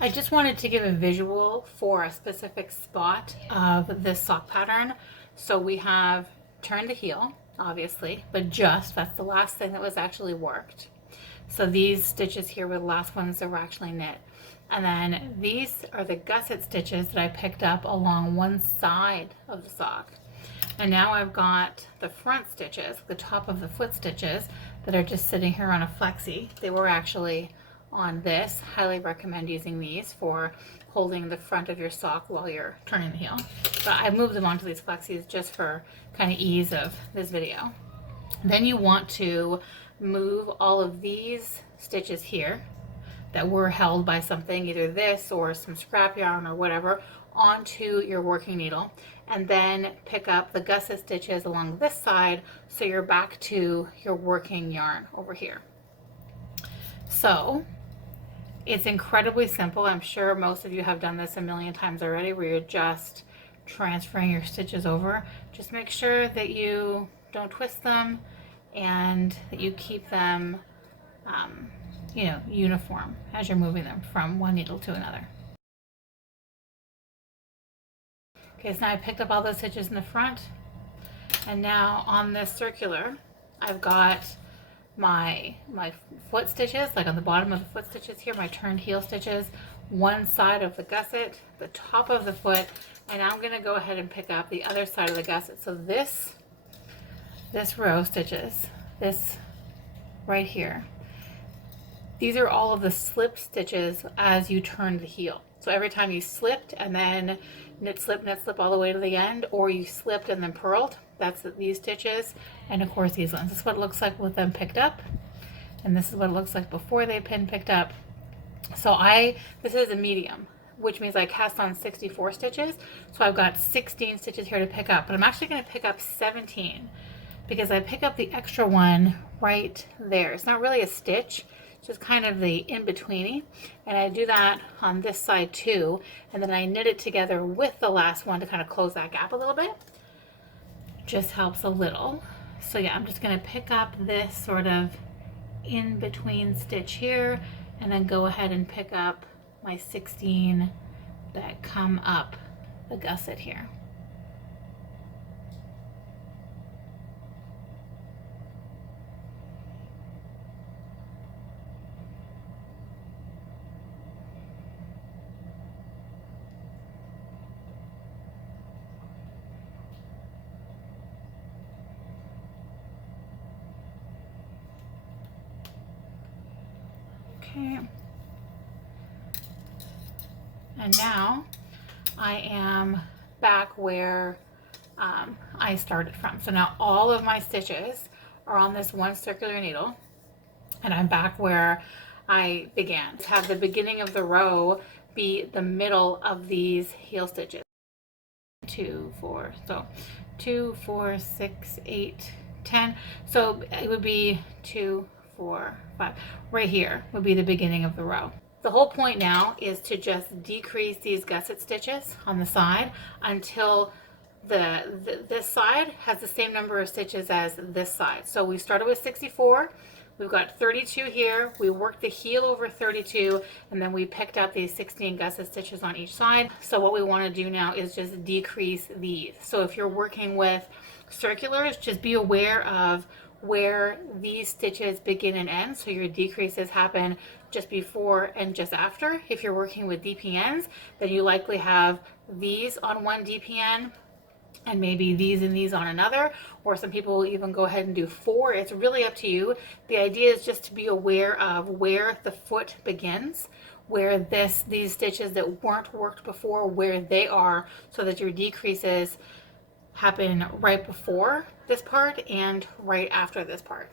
I just wanted to give a visual for a specific spot of this sock pattern. So we have turned the heel, obviously, but that's the last thing that was actually worked. So these stitches here were the last ones that were actually knit. And then these are the gusset stitches that I picked up along one side of the sock. And now I've got the front stitches, the top of the foot stitches, that are just sitting here on a flexi. They were actually on this. Highly recommend using these for holding the front of your sock while you're turning the heel. But I moved them onto these flexis just for kind of ease of this video. Then you want to move all of these stitches here that were held by something, either this or some scrap yarn or whatever, onto your working needle, and then pick up the gusset stitches along this side so you're back to your working yarn over here. So it's incredibly simple. I'm sure most of you have done this a million times already, where you're just transferring your stitches over. Just make sure that you don't twist them and that you keep them uniform as you're moving them from one needle to another. Okay, so now I picked up all those stitches in the front, and now on this circular I've got my foot stitches, like on the bottom of the foot stitches here, my turned heel stitches, one side of the gusset, the top of the foot, and I'm going to go ahead and pick up the other side of the gusset. So this row stitches, this right here, these are all of the slip stitches as you turn the heel. So every time you slipped and then knit slip all the way to the end, or you slipped and then purled, that's these stitches, and of course these ones. This is what it looks like with them picked up, and this is what it looks like before they've been picked up. So this is a medium, which means I cast on 64 stitches, so I've got 16 stitches here to pick up, but I'm actually going to pick up 17 because I pick up the extra one right there. It's not really a stitch, it's just kind of the in-betweeny, and I do that on this side too, and then I knit it together with the last one to kind of close that gap a little bit. Just helps a little. So yeah, I'm just going to pick up this sort of in-between stitch here, and then go ahead and pick up my 16 that come up the gusset here. Okay. And now I am back where I started from. So now all of my stitches are on this one circular needle, and I'm back where I began. Have the beginning of the row be the middle of these heel stitches. 2, 4, so 2, 4, 6, 8, 10. So it would be 2, 4, 5. Right here would be the beginning of the row. The whole point now is to just decrease these gusset stitches on the side until this side has the same number of stitches as this side. So we started with 64. We've got 32 here. We worked the heel over 32, and then we picked up these 16 gusset stitches on each side. So what we want to do now is just decrease these. So if you're working with circulars, just be aware of where these stitches begin and end. So your decreases happen just before and just after. If you're working with DPNs, then you likely have these on one DPN and maybe these and these on another, or some people will even go ahead and do 4. It's really up to you. The idea is just to be aware of where the foot begins, where these stitches that weren't worked before, where they are, so that your decreases happen right before this part and right after this part.